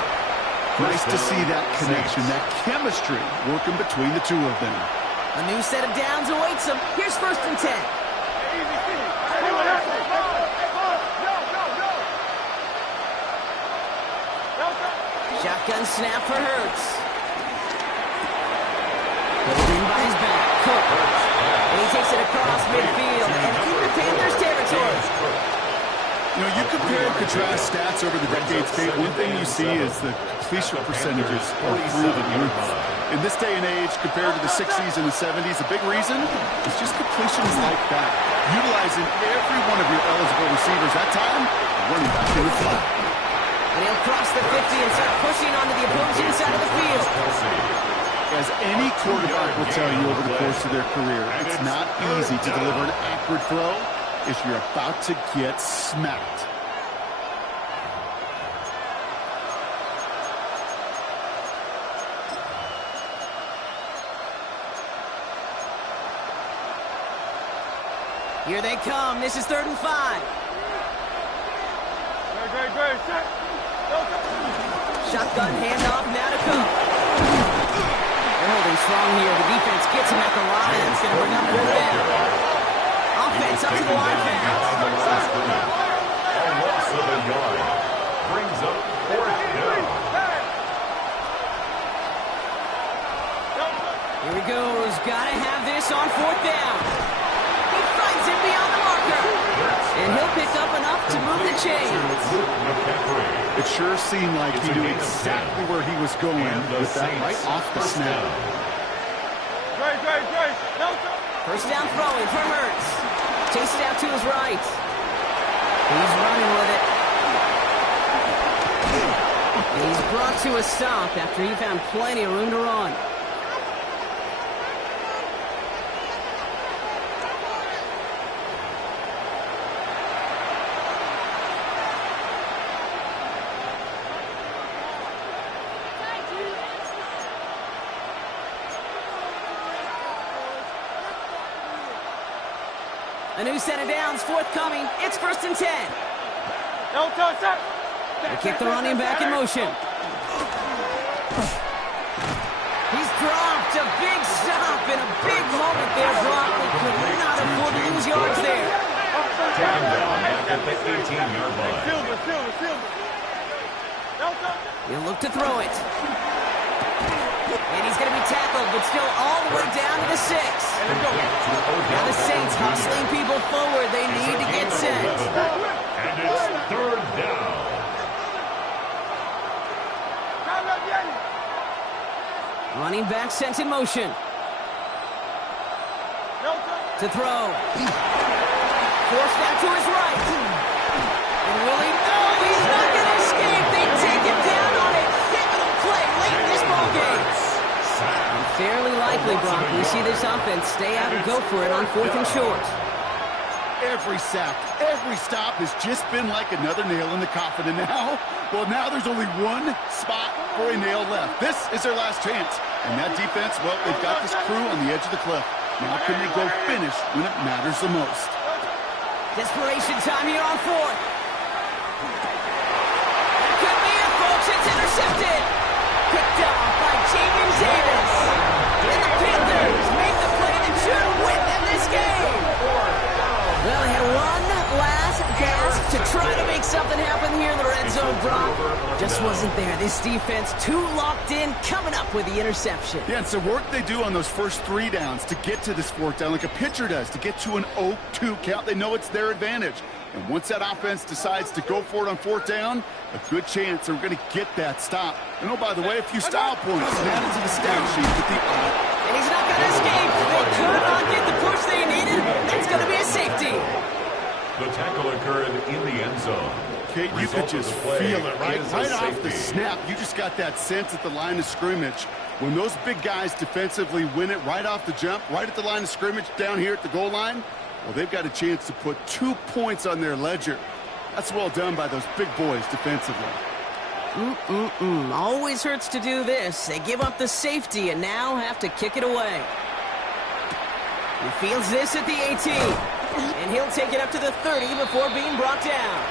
Nice to see that connection, that chemistry working between the two of them. A new set of downs awaits them. Here's 1st and 10. Shotgun snap for Hurts. Holding by his back. Cook. And he takes it across midfield and into Panthers territory. You know, you compare and contrast stats over the decades, Dave. One thing you see is the completion percentages are through the roof. In this day and age, compared to the 60s and the 70s, a big reason is just completions like that. Utilizing every one of your eligible receivers that time, running back in the flat. And he'll cross the 50 and start pushing onto the opposing side of the field. As any quarterback will tell you over the course of their career, it's not easy to deliver an accurate throw if you're about to get smacked. Here they come. This is 3rd and 5. Shotgun handoff, now to Cook. They're holding strong here. The defense gets him at the line. It's going to bring up 4th down. Offense up to the line fast. A loss of a yard brings up 4th down. Here he goes. Got to have this on 4th down. He finds it beyond the marker. And he'll pick up enough to move the chains. It sure seemed like he knew exactly where he was going with that right off the snap. First down throwing for Hurts. Chased out to his right. He's running with it. And he's brought to a stop after he found plenty of room to run. A new set of downs forthcoming. It's 1st and 10. They kick the running back in motion. He's dropped a big stop in a big moment there, Brock. They could not afford to lose yards there. Taken down at the 18-yard line. He'll look to throw it. And he's going to be tackled, but still all the way down to the 6. Now the Saints hustling people forward. They need to get set. And it's 3rd down. Running back sent in motion. To throw. Forced out to his right. And Willie, oh, he's not going to escape. They take him down on a pivotal play late in this ballgame. And fairly likely, Brock, we see this offense stay out and go for it on 4th and short. Every sack, every stop has just been like another nail in the coffin. And now, well, now there's only one spot for a nail left. This is their last chance. And that defense, well, they've got this crew on the edge of the cliff. Now can they go finish when it matters the most? Desperation time here on 4th. Could be it, folks. It's intercepted. Picked up Team Davis. And the Panthers make the play that should win them this game. Well, they had one last gasp to try to make something happen here in the red zone, Brock. Just wasn't there. This defense too locked in, coming up with the interception. Yeah, it's the work they do on those first 3 downs to get to this 4th down, like a pitcher does, to get to an 0-2 count. They know it's their advantage. And once that offense decides to go for it on 4th down, a good chance they're going to get that stop. And oh, by the way, a few style points added to the stat sheet with the And he's not going to escape. They could not get the push they needed. That's going to be a safety. The tackle occurred in the end zone. Kate, you could just feel it, right? Right off the snap, you just got that sense at the line of scrimmage. When those big guys defensively win it right off the jump, right at the line of scrimmage down here at the goal line, well, they've got a chance to put 2 points on their ledger. That's well done by those big boys defensively. Always hurts to do this. They give up the safety and now have to kick it away. He fields this at the 18. And he'll take it up to the 30 before being brought down.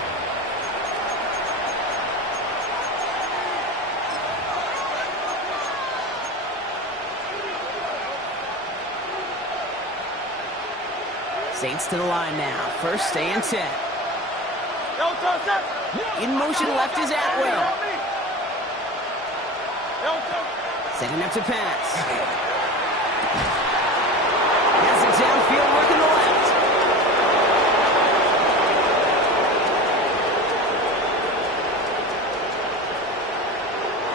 Saints to the line now. First and 10. In motion left is Atwell. Setting up to pass. Has it downfield, working the left.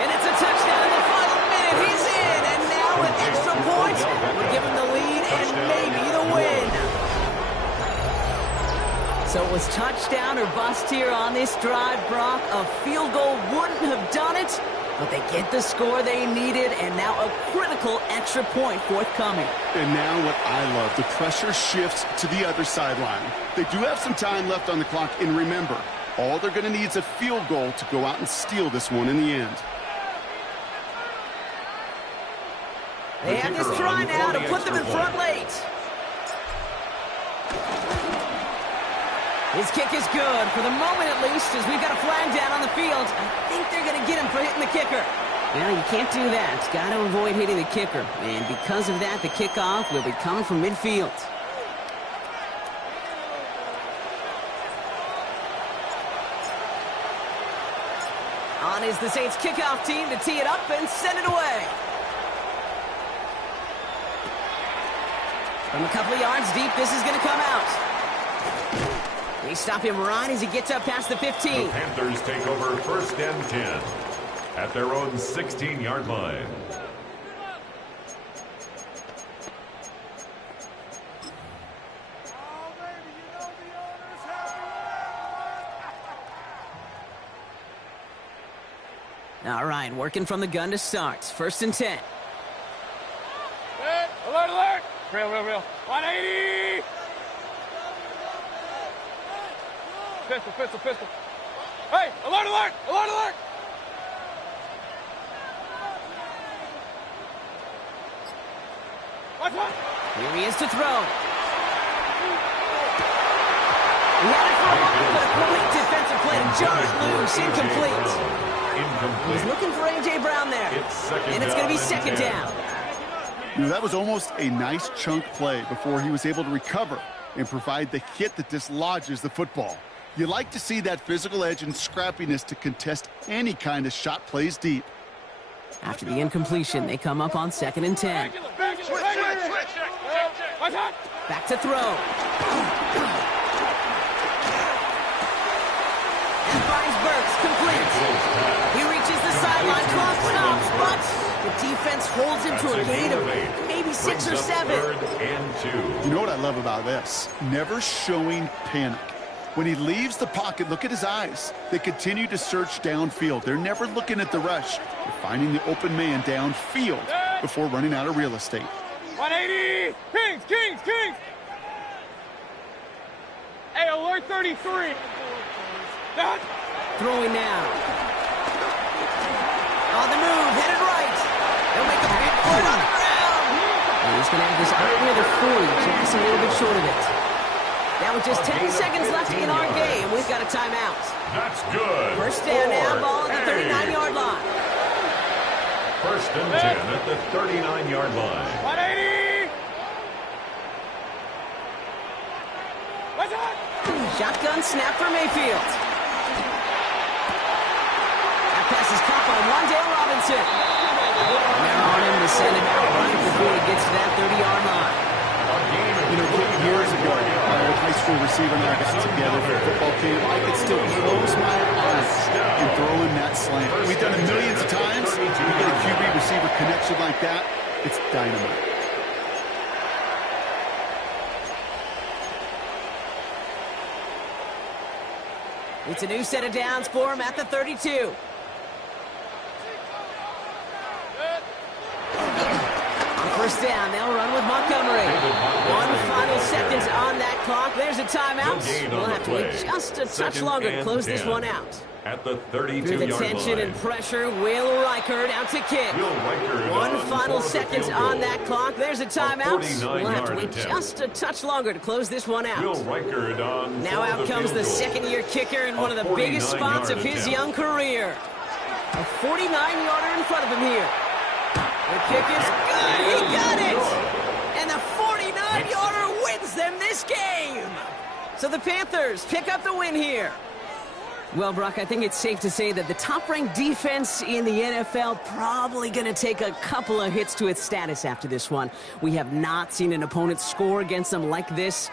And it's a touchdown in the final minute. He's in, and now an extra point will give him the lead and maybe the win. So it was touchdown or bust here on this drive, Brock. A field goal wouldn't have done it, but they get the score they needed, and now a critical extra point forthcoming. And now what I love, the pressure shifts to the other sideline. They do have some time left on the clock, and remember, all they're going to need is a field goal to go out and steal this one in the end. They have this try now to put them in front late. His kick is good, for the moment at least, as we've got a flag down on the field. I think they're going to get him for hitting the kicker. Well, you can't do that. It's got to avoid hitting the kicker. And because of that, the kickoff will be coming from midfield. On is the Saints kickoff team to tee it up and send it away. From a couple of yards deep, this is going to come out. They stop him right as he gets up past the 15. The Panthers take over first and 10 at their own 16-yard line. All right, working from the gun to start. First and 10. Hey, alert, alert! Real. 180! Pistol. Hey, alert! Watch. Here he is to throw. He had it for a moment, but a complete defensive play to Josh loose, incomplete. He's looking for A.J. Brown there. And it's going to be second down. You know, that was almost a nice chunk play before he was able to recover and provide the hit that dislodges the football. You like to see that physical edge and scrappiness to contest any kind of shot plays deep. After the incompletion, they come up on second and 10. Back to throw. And finds Burks, complete. He reaches the sideline, clock stops, but the defense holds him to a gain of maybe 6 or 7. You know what I love about this? Never showing panic. When he leaves the pocket, look at his eyes. They continue to search downfield. They're never looking at the rush. They're finding the open man downfield before running out of real estate. 180! Kings! Hey, alert 33! Done! Throwing now. On the move, headed right. They'll make a big play on the ground. And he's going to have this out near the 40, just a little bit short of it. Now with just 10 seconds left in our game, we've got a timeout. That's good. First down now, ball at the 39-yard line. First and 10 at the 39-yard line. 180! What's that? Shotgun snap for Mayfield. That pass is caught by Wandale Robinson. They're on him to send him out right before he gets to that 30-yard line. You know, years ago, a high school receiver and I got together for a football game. I could still close my eyes and throw in that slant. We've done it millions of times. You get a QB receiver connection like that, it's dynamite. It's a new set of downs for him at the 32. First down, they'll run with Montgomery. 1 final seconds on that clock. There's a timeout. We'll have to wait just a touch longer to close this one out. At the 32-yard line. Through the tension and pressure, Will Reichard out to kick. 1 final seconds on that clock. There's a timeout. We'll have to wait just a touch longer to close this one out. Now out comes the second-year kicker in one of the biggest spots of his young career. A 49-yarder in front of him here. The kick is good. He got it. And the 49-yarder wins them this game. So the Panthers pick up the win here. Well, Brock, I think it's safe to say that the top-ranked defense in the NFL probably going to take a couple of hits to its status after this one. We have not seen an opponent score against them like this